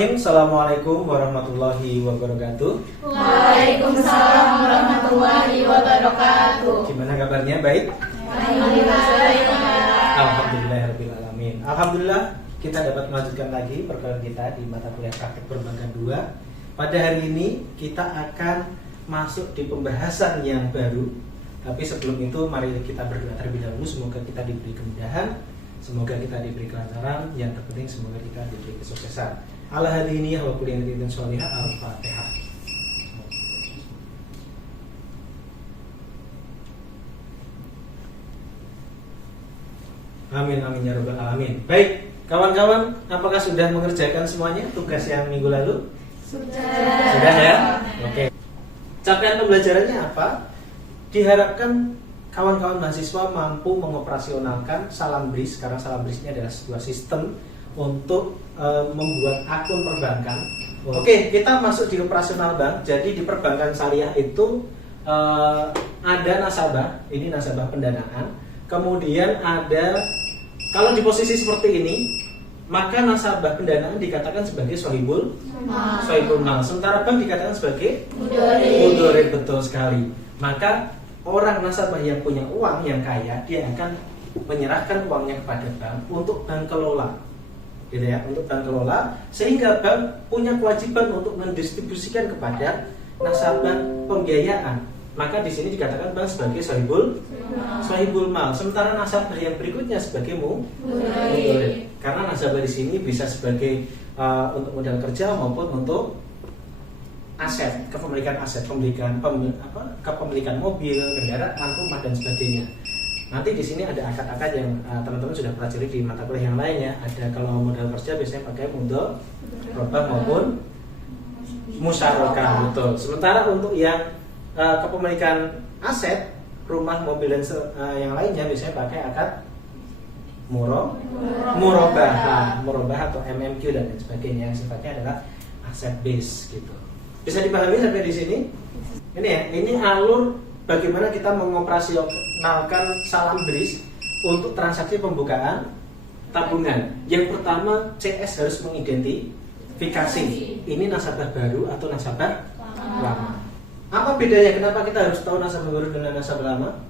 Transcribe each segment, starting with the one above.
Bismillahirrahmanirrahim. Assalamualaikum warahmatullahi wabarakatuh. Waalaikumsalam warahmatullahi wabarakatuh. Gimana kabarnya? Baik? Alhamdulillahirrahmanirrahim. Alhamdulillah kita dapat melanjutkan lagi perkuliahan kita di mata kuliah praktik perbankan 2. Pada hari ini kita akan masuk di pembahasan yang baru. Tapi sebelum itu mari kita berdoa terlebih dahulu. Semoga kita diberi kemudahan, semoga kita diberi kelancaran, yang terpenting semoga kita diberi kesuksesan. Ala hadiniyah wa kulli niyatin sholihah. Al-Fatihah. Amin amin ya rabbal alamin. Baik, kawan-kawan, apakah sudah mengerjakan semuanya tugas yang minggu lalu? Sudah ya? Oke. Capaian pembelajarannya apa? Diharapkan kawan-kawan mahasiswa mampu mengoperasionalkan Salambris, karena Salambris ini adalah sebuah sistem untuk membuat akun perbankan. Oke, kita masuk di operasional bank. Jadi di perbankan syariah itu ada nasabah, ini nasabah pendanaan. Kemudian ada, kalau di posisi seperti ini, maka nasabah pendanaan dikatakan sebagai sohibul mal. Sementara bank dikatakan sebagai mudorib. Betul sekali. Maka orang nasabah yang punya uang yang kaya, dia akan menyerahkan uangnya kepada bank untuk bank kelola, gitu ya, untuk bank kelola, sehingga bank punya kewajiban untuk mendistribusikan kepada nasabah pembiayaan. Maka di sini dikatakan bank sebagai sohibul mal. Sementara nasabah yang berikutnya sebagai mudorib. Karena nasabah di sini bisa sebagai untuk modal kerja maupun untuk aset, kepemilikan aset, kepemilikan mobil, kendaraan, rumah dan sebagainya. Nanti di sini ada akad-akad yang teman-teman sudah pelajari di mata kuliah yang lainnya. Ada kalau modal kerja biasanya pakai modal robah maupun musyarakah, betul. Sementara untuk yang kepemilikan aset, rumah, mobil dan yang lainnya biasanya pakai akad murabah atau MMQ dan lain sebagainya, yang sifatnya adalah aset base gitu. Bisa dipahami sampai di sini? Ini ya, ini alur bagaimana kita mengoperasionalkan Salambris untuk transaksi pembukaan tabungan. Yang pertama, CS harus mengidentifikasi ini nasabah baru atau nasabah lama. Apa bedanya? Kenapa kita harus tahu nasabah baru dengan nasabah lama?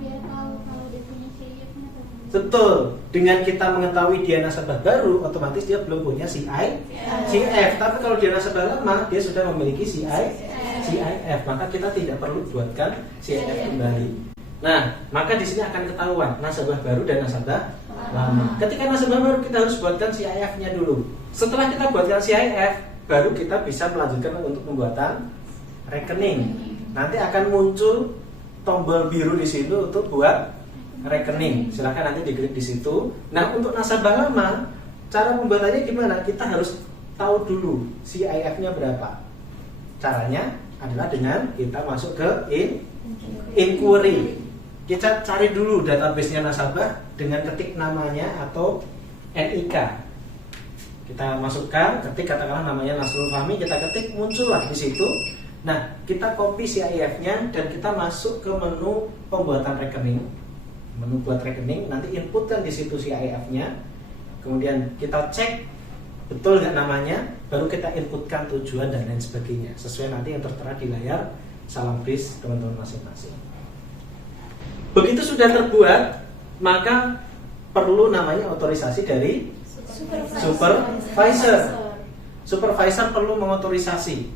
Biar tahu kalau dia punya CIF-nya. Betul. Dengan kita mengetahui dia nasabah baru, otomatis dia belum punya CIF. Tapi kalau dia nasabah lama, dia sudah memiliki CIF. Maka kita tidak perlu buatkan CIF kembali. Nah, maka di sini akan ketahuan nasabah baru dan nasabah lama. Ketika nasabah baru, kita harus buatkan CIF-nya dulu. Setelah kita buatkan CIF, baru kita bisa melanjutkan untuk pembuatan rekening. Nanti akan muncul tombol biru di situ untuk buat rekening. Silahkan nanti diklik di situ. Nah, untuk nasabah lama, cara pembuatannya gimana? Kita harus tahu dulu CIF-nya berapa. Caranya adalah dengan kita masuk ke inquiry. Kita cari dulu database-nya nasabah dengan ketik namanya atau NIK. Kita masukkan, ketik katakanlah namanya Nasrul Fahmi, kita ketik, muncullah di situ. Nah, kita copy CIF-nya dan kita masuk ke menu pembuatan rekening. Menu buat rekening, nanti inputkan di situ CIF-nya. Kemudian kita cek betul nggak namanya, baru kita inputkan tujuan dan lain sebagainya. Sesuai nanti yang tertera di layar Salambris teman-teman masing-masing. Begitu sudah terbuat, maka perlu namanya otorisasi dari supervisor. Supervisor perlu mengotorisasi,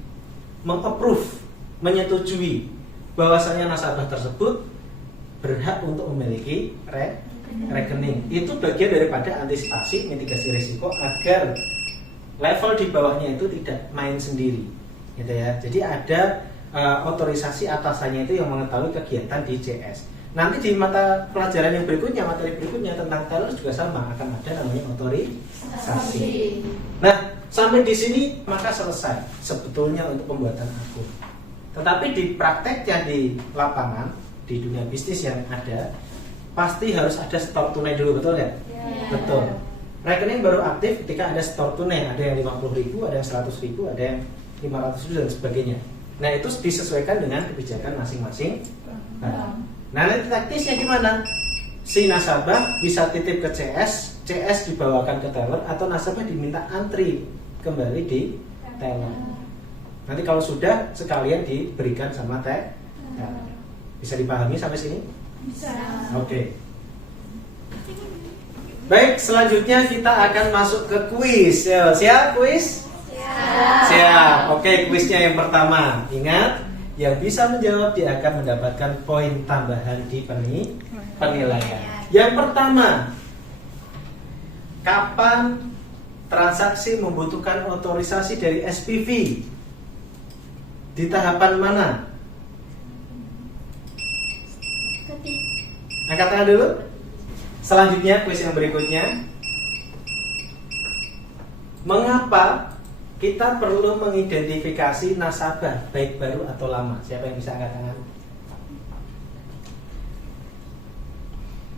mengapprove, menyetujui bahwasanya nasabah tersebut berhak untuk memiliki rekening. Itu bagian daripada antisipasi mitigasi risiko agar level di bawahnya itu tidak main sendiri, gitu ya. Jadi ada otorisasi atasannya itu yang mengetahui kegiatan di CS. Nanti di mata pelajaran yang berikutnya, materi berikutnya tentang teller juga sama, akan ada namanya otorisasi. Nah, sampai di sini maka selesai sebetulnya untuk pembuatan akun. Tetapi di prakteknya di lapangan, di dunia bisnis yang ada, pasti harus ada stok tunai dulu, betul ya? Betul. Rekening baru aktif ketika ada stok tunai, ada yang 50.000, ada yang 100.000, ada yang 500.000 dan sebagainya. Nah, itu disesuaikan dengan kebijakan masing-masing. Nah, nanti teknisnya gimana? Si nasabah bisa titip ke CS dibawakan ke teller, atau nasabah diminta antri kembali di teller. Nanti kalau sudah sekalian diberikan sama teller. Bisa dipahami sampai sini? Bisa. Oke. Baik, selanjutnya kita akan masuk ke kuis. Ya, siap kuis? Siap. Oke, kuisnya yang pertama. Ingat, yang bisa menjawab dia akan mendapatkan poin tambahan di penilaian. Yang pertama, kapan transaksi membutuhkan otorisasi dari SPV? Di tahapan mana? Angkat tangan dulu. Selanjutnya, kuis yang berikutnya. Mengapa kita perlu mengidentifikasi nasabah, baik baru atau lama? Siapa yang bisa angkat tangan?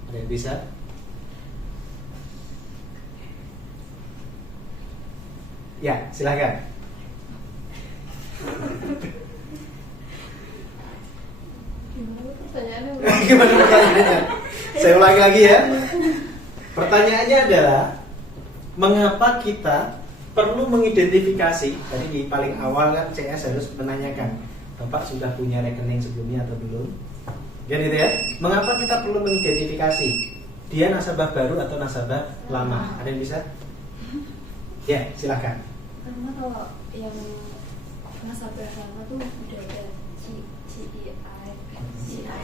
Ada yang bisa? Ya, silakan. Gimana pertanyaannya? Saya ulangi lagi ya. Pertanyaannya adalah, mengapa kita perlu mengidentifikasi? Tadi di paling awal kan CS harus menanyakan, Bapak sudah punya rekening sebelumnya atau belum? Jadi gitu ya. Mengapa kita perlu mengidentifikasi dia nasabah baru atau nasabah lama? Ada yang bisa? Ya, silakan. Karena kalau yang nasabah lama tuh udah ada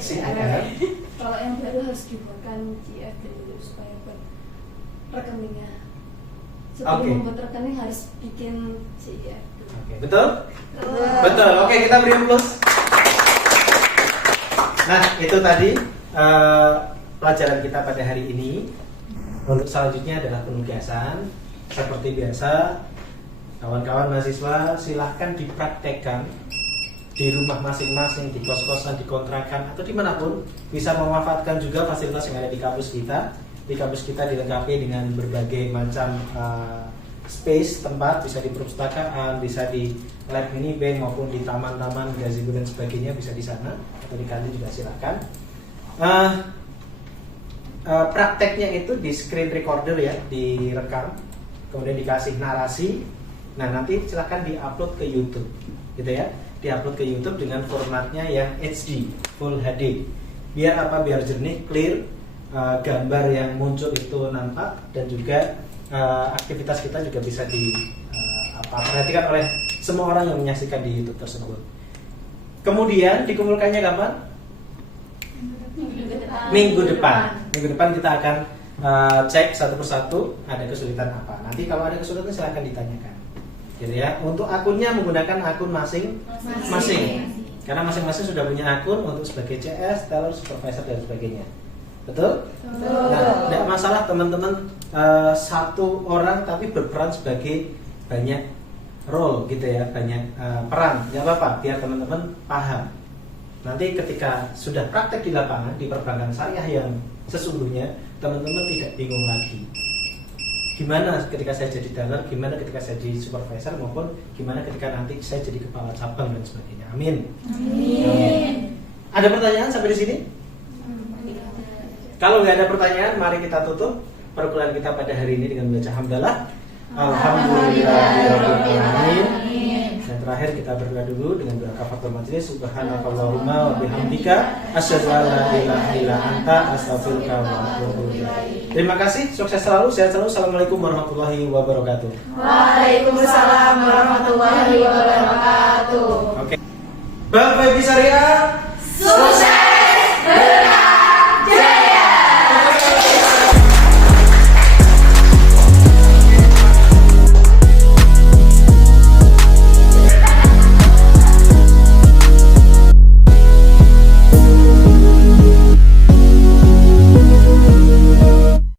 CIR. Kalau yang baru harus dibuatkan CIF dulu supaya buat rekeningnya. Sebelum membuat rekening harus bikin CIF dulu. Oke, betul? Betul. Oke, kita beri plus. Nah, itu tadi pelajaran kita pada hari ini. Untuk selanjutnya adalah penugasan. Seperti biasa, kawan-kawan mahasiswa silahkan dipraktekkan di rumah masing-masing, di kos-kosan, di kontrakan, atau dimanapun. Bisa memanfaatkan juga fasilitas yang ada di kampus kita. Di kampus kita dilengkapi dengan berbagai macam space, tempat, bisa di perpustakaan, bisa di lab mini bank, maupun di taman-taman, gazebo dan sebagainya, bisa di sana, atau di kantin juga silakan. Prakteknya itu di screen recorder ya, direkam, kemudian dikasih narasi. Nah, nanti silakan diupload ke YouTube, gitu ya. Diupload ke YouTube dengan formatnya yang HD, Full HD. Biar apa? Biar jernih, clear, gambar yang muncul itu nampak, dan juga aktivitas kita juga bisa diperhatikan oleh semua orang yang menyaksikan di YouTube tersebut. Kemudian dikumpulkannya kapan? Minggu depan. Minggu depan kita akan cek satu persatu ada kesulitan apa. Nanti kalau ada kesulitan silahkan ditanyakan. Gitu ya. Untuk akunnya menggunakan akun masing-masing. Karena masing-masing sudah punya akun untuk sebagai CS, teller, supervisor dan sebagainya. Betul? Nah, tidak masalah teman-teman satu orang tapi berperan sebagai banyak role gitu ya, banyak peran. Tidak apa-apa, biar teman-teman paham. Nanti ketika sudah praktek di lapangan di perbankan syariah yang sesungguhnya, teman-teman tidak bingung lagi. Gimana ketika saya jadi teller, gimana ketika saya jadi supervisor, maupun gimana ketika nanti saya jadi kepala cabang dan sebagainya. Amin. Amin. Ada pertanyaan sampai di sini? Kalau nggak ada pertanyaan, mari kita tutup perkuliahan kita pada hari ini dengan membaca hamdalah. Alhamdulillahirobbilalamin. Dan terakhir kita berdoa dulu dengan doa kafaratul majelis. Subhanakallahumma wa bihamdika asyhadu an la ilaha illa anta astaghfiruka wa atubu ilaik. Terima kasih, sukses selalu, sehat selalu. Assalamualaikum warahmatullahi wabarakatuh. Waalaikumsalam warahmatullahi wabarakatuh. Oke. Bapak Ibu syariah, sukses.